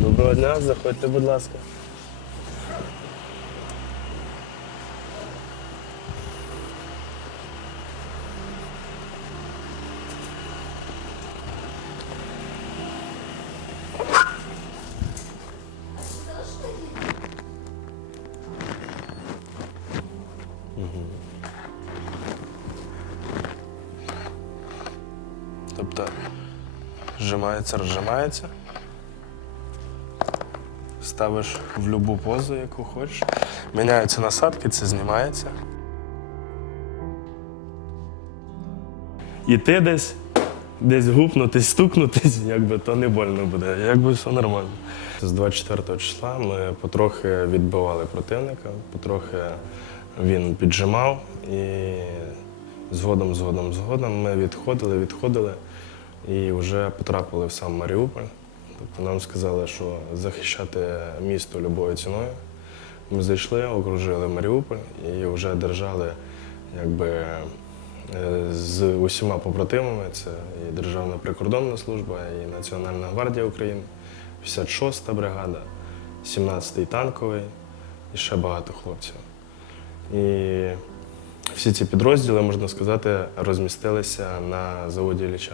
Доброго дня, заходьте, будь ласка. Тобто зжимається, розжимається. Ставиш в будь-яку позу, яку хочеш. Міняються насадки, це знімається. І ти десь, десь гупнутись, стукнутись, якби то не больно буде, якби все нормально. З 24 числа ми потрохи відбивали противника, потрохи він піджимав і згодом, згодом, згодом ми відходили, відходили і вже потрапили в сам Маріуполь. Тобто нам сказали, що захищати місто любою ціною. Ми зайшли, окружили Маріуполь і вже держали якби, е, з усіма побратимами. Це і Державна прикордонна служба, і Національна гвардія України, 56-та бригада, 17-й танковий і ще багато хлопців. І всі ці підрозділи, можна сказати, розмістилися на заводі Ілліча.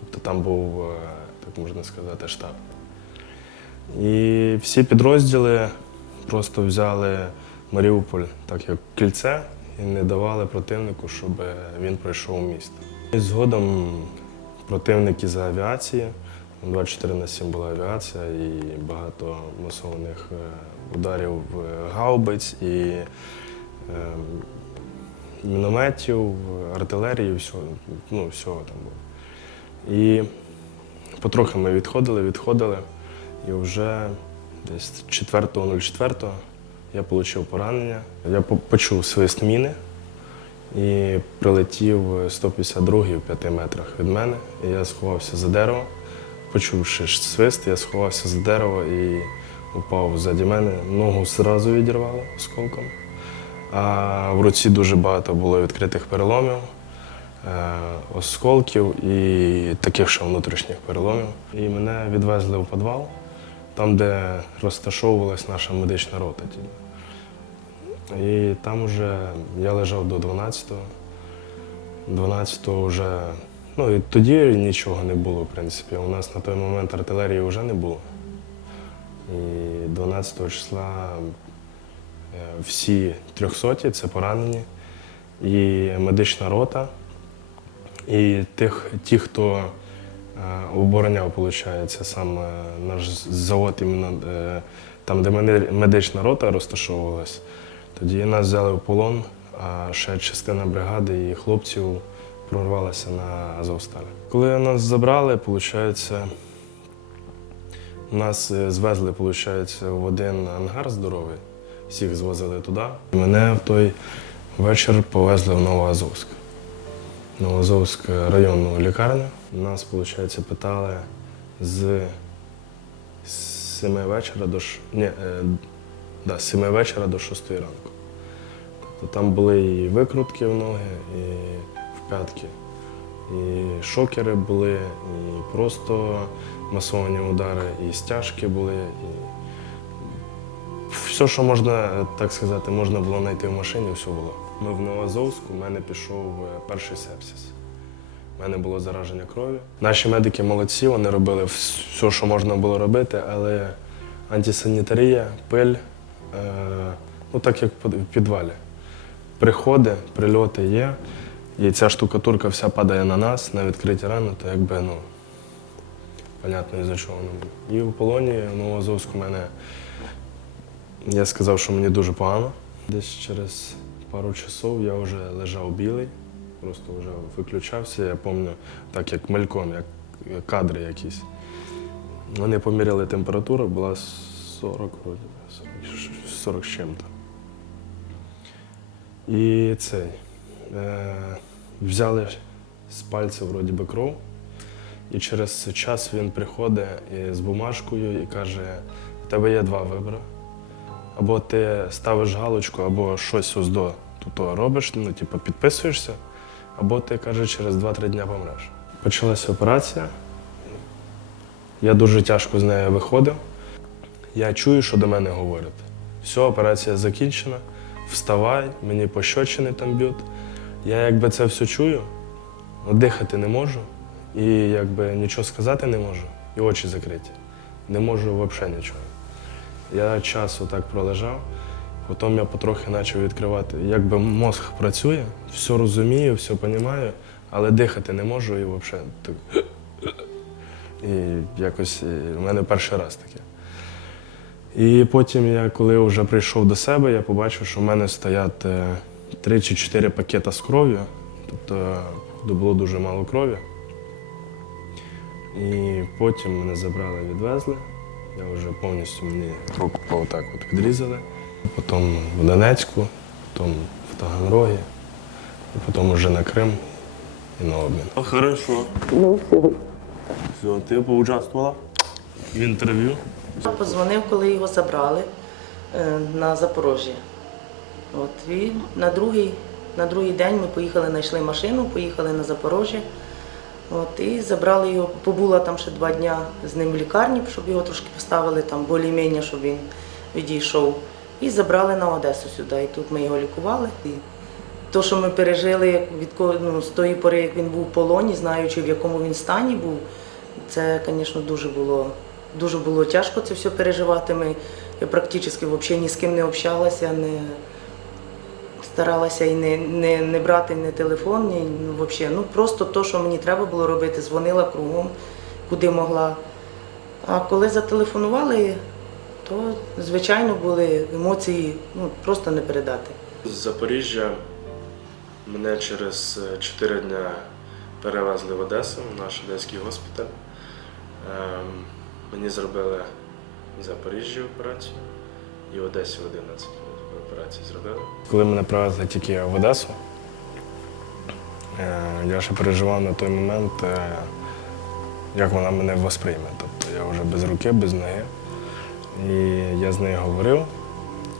Тобто там був, е, так можна сказати, штаб. І всі підрозділи просто взяли Маріуполь так як кільце і не давали противнику, щоб він пройшов місто. І згодом противник із авіації, 24 на 7 була авіація і багато масованих е, ударів гаубиць і е, мінометів, артилерії, всього, ну, всього там було. І потрохи ми відходили, відходили. І вже десь 4.04 я отримав поранення. Я почув свист міни і прилетів 152-й в 5 метрах від мене. І я сховався за дерево. Почувши свист, я сховався за дерево і упав ззаді мене. Ногу зразу відірвало осколком. А в руці дуже багато було відкритих переломів, осколків і таких ще внутрішніх переломів. І мене відвезли в підвал, там, де розташовувалась наша медична рота. І там вже я лежав до 12-го. 12-го вже, ну і тоді нічого не було, в принципі. У нас на той момент артилерії вже не було. І 12 числа Е, всі трьохсоті це поранені, і медична рота, і тих, ті, хто е, обороняв, виходить, сам е, наш завод, іменно, е, там, де медична рота розташовувалась, тоді нас взяли в полон, а ще частина бригади і хлопців прорвалася на Азовсталь. Коли нас забрали, виходить, нас е, звезли, виходить, в один ангар здоровий, всіх звозили туди. Мене в той вечір повезли в Новоазовськ. Новоазовськ районну лікарню. Нас, виходить, питали з 7 вечора до ш- ні, е, да, з 7 вечора до 6 ранку. Тобто там були і викрутки в ноги, і в п'ятки, і шокери були, і просто масовані удари, і стяжки були. І... Все, що можна, так сказати, можна було знайти в машині, все було. Ми в Новоазовську, в мене пішов е, перший сепсис. У мене було зараження крові. Наші медики молодці, вони робили все, що можна було робити, але антисанітарія, пиль, е, ну так як в підвалі. Приходи, прильоти є, і ця штукатурка вся падає на нас, на відкриті рани, то якби, ну, понятно, із-за чого воно було. І в полоні в Новоазовську мене я сказав, що мені дуже погано. Десь через пару часов я вже лежав білий, просто вже виключався. Я пам'ятаю, так як мельком, як кадри якісь. Вони поміряли температуру, була 40, вроді, 40, 40 з чим-то. І цей. Е, взяли з пальця вроді би кров, і через час він приходить з бумажкою і каже: у тебе є два вибори. Або ти ставиш галочку, або щось ось до робиш, ну, типу, підписуєшся, або ти каже, через 2-3 дня помреш. Почалася операція. Я дуже тяжко з нею виходив. я чую, що до мене говорять. Все, операція закінчена, вставай, мені пощочини там б'ють. Я якби це все чую, але дихати не можу і якби нічого сказати не можу, і очі закриті. Не можу взагалі нічого. Я час отак пролежав, потім я потрохи почав відкривати. Якби мозг працює, все розумію, все розумію, але дихати не можу і взагалі. Так. І якось в мене перший раз таке. І потім я, коли вже прийшов до себе, я побачив, що в мене стоять е, три чи чотири пакета з кров'ю. Тобто було дуже мало крові. І потім мене забрали, відвезли. Я вже повністю мені руку отак от відрізали. Потім в Донецьку, потім в Таганрогі, потім вже на Крим і на обмін. Хорошо. Ну, все. Все, ти поучаствувала? В інтерв'ю Позвонив, коли його забрали е, на Запорожжя. От, і на другий, на другий день ми поїхали, знайшли машину, поїхали на Запорожжя. От, і забрали його, побула там ще два дні з ним в лікарні, щоб його трошки поставили там більш-менш, щоб він відійшов. І забрали на Одесу сюди. І тут ми його лікували. І то, що ми пережили від ну, з тої пори, як він був в полоні, знаючи, в якому він стані був, це, звісно, дуже було, дуже було тяжко це все переживати. Ми, я практично взагалі ні з ким не общалася, не старалася і не, не, не брати ні телефон, ні ну, взагалі. Ну, просто то, що мені треба було робити, дзвонила кругом, куди могла. А коли зателефонували, то, звичайно, були емоції ну, просто не передати. З Запоріжжя мене через 4 дня перевезли в Одесу, в наш одеський госпіталь. Ем, Мені зробили в Запоріжжі операцію і в Одесі 11 операцій зробили. Коли мене привезли тільки в Одесу, е, я ще переживав на той момент, е, як вона мене восприйме. Тобто я вже без руки, без ноги. І я з нею говорив,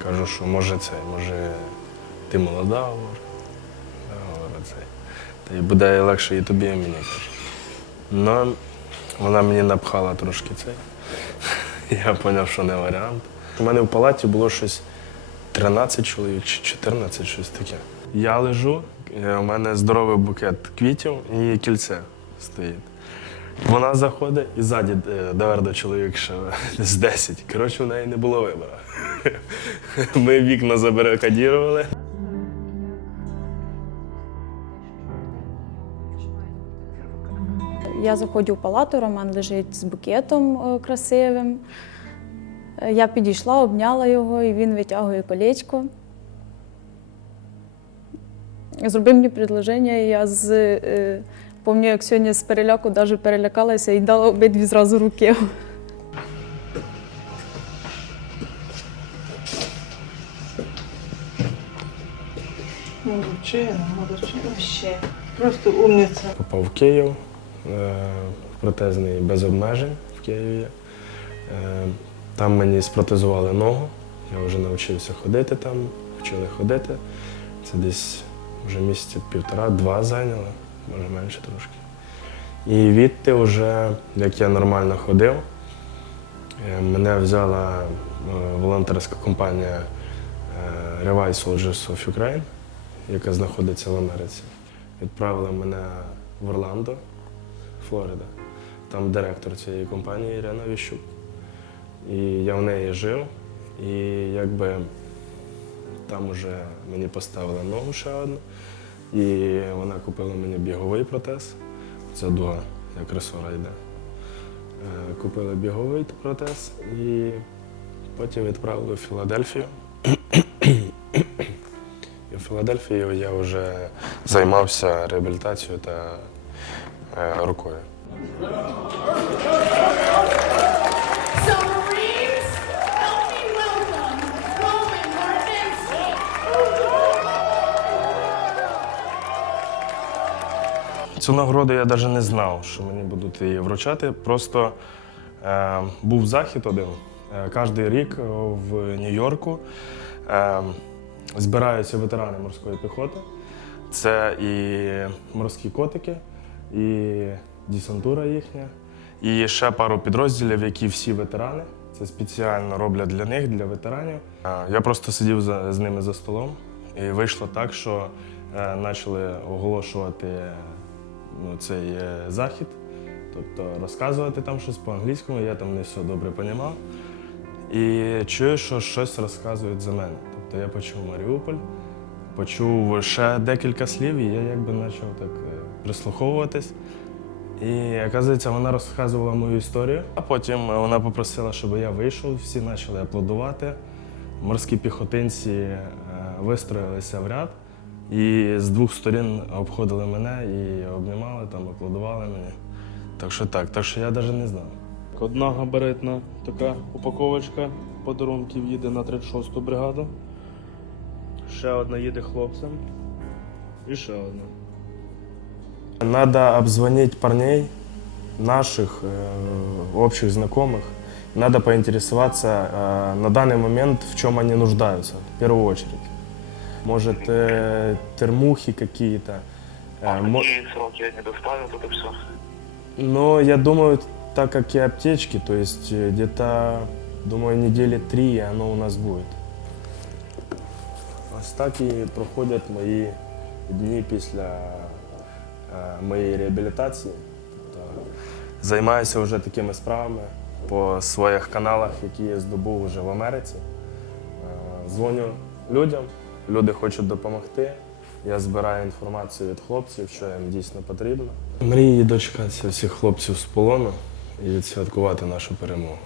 кажу, що може це, може ти молода, говорю. Це. Та й буде легше і тобі, і мені. Ну, вона мені напхала трошки цей. Я зрозумів, що не варіант. У мене в палаті було щось 13 чоловік чи 14, щось таке. Я лежу, е, у мене здоровий букет квітів і кільце стоїть. Вона заходить і ззаді е, довердо чоловік ще з 10. Коротше, в неї не було вибору. Ми вікна забарикадірували. Я заходжу в палату, Роман лежить з букетом е, красивим. Я підійшла, обняла його, і він витягує колечко. Зробив мені предложення, і я з, е, пам'ятаю, як сьогодні з переляку навіть перелякалася і дала обидві зразу руки. Молодчина, молодчина. Просто умниця. Попав в Київ, е, протезний без обмежень в Києві. Е, Там мені спротезували ногу. Я вже навчився ходити там, вчили ходити. Це десь вже місяців півтора-два зайняло, може менше трошки. І відти вже, як я нормально ходив, е, мене взяла е, волонтерська компанія е, Revive Soldiers of Ukraine, яка знаходиться в Америці. Відправила мене в Орландо, Флорида. Там директор цієї компанії Ірина Віщук. І я в неї жив. І якби там уже мені поставили ногу ще одну. І вона купила мені біговий протез. Це дуга, як ресора йде. Е, Купили біговий протез і потім відправили в Філадельфію. І в Філадельфії я вже займався реабілітацією та е, рукою. Цю нагороду я навіть не знав, що мені будуть її вручати. Просто е, був захід один. Е, кожен рік в Нью-Йорку е, збираються ветерани морської піхоти. Це і морські котики, і десантура їхня, і ще пару підрозділів, які всі ветерани. Це спеціально роблять для них, для ветеранів. А, Я просто сидів за, з ними за столом, і вийшло так, що е, почали оголошувати цей е, захід, тобто розказувати там щось по-англійському, я там не все добре розумів. І чую, що щось розказують за мене. Тобто я почув Маріуполь, почув ще декілька слів, і я якби почав так е, прислуховуватись. І оказується, вона розказувала мою історію. А потім вона попросила, щоб я вийшов, всі почали аплодувати. Морські піхотинці е, вистроїлися в ряд і з двох сторін обходили мене і обнімали, там, аплодували мені. Так що так, так що я навіть не знав. Одна габаритна така упаковочка подарунків їде на 36-ту бригаду. Ще одна їде хлопцям. І ще одна. Надо обзвонить парней, наших э, общих знакомых. Надо поинтересоваться э, на данный момент, в чем они нуждаются, в первую очередь. Может, э, термухи какие-то. э, мо- Какие сроки они доставят это все? Но я думаю, так как и аптечки, то есть э, где-то, думаю, недели три оно у нас будет. Ось так і проходять мої дні після е, моєї реабілітації. Тобто займаюся вже такими справами по своїх каналах, які я здобув вже в Америці. Е, Дзвоню людям, люди хочуть допомогти. Я збираю інформацію від хлопців, що їм дійсно потрібно. Мрії дочекатися всіх хлопців з полону і відсвяткувати нашу перемогу.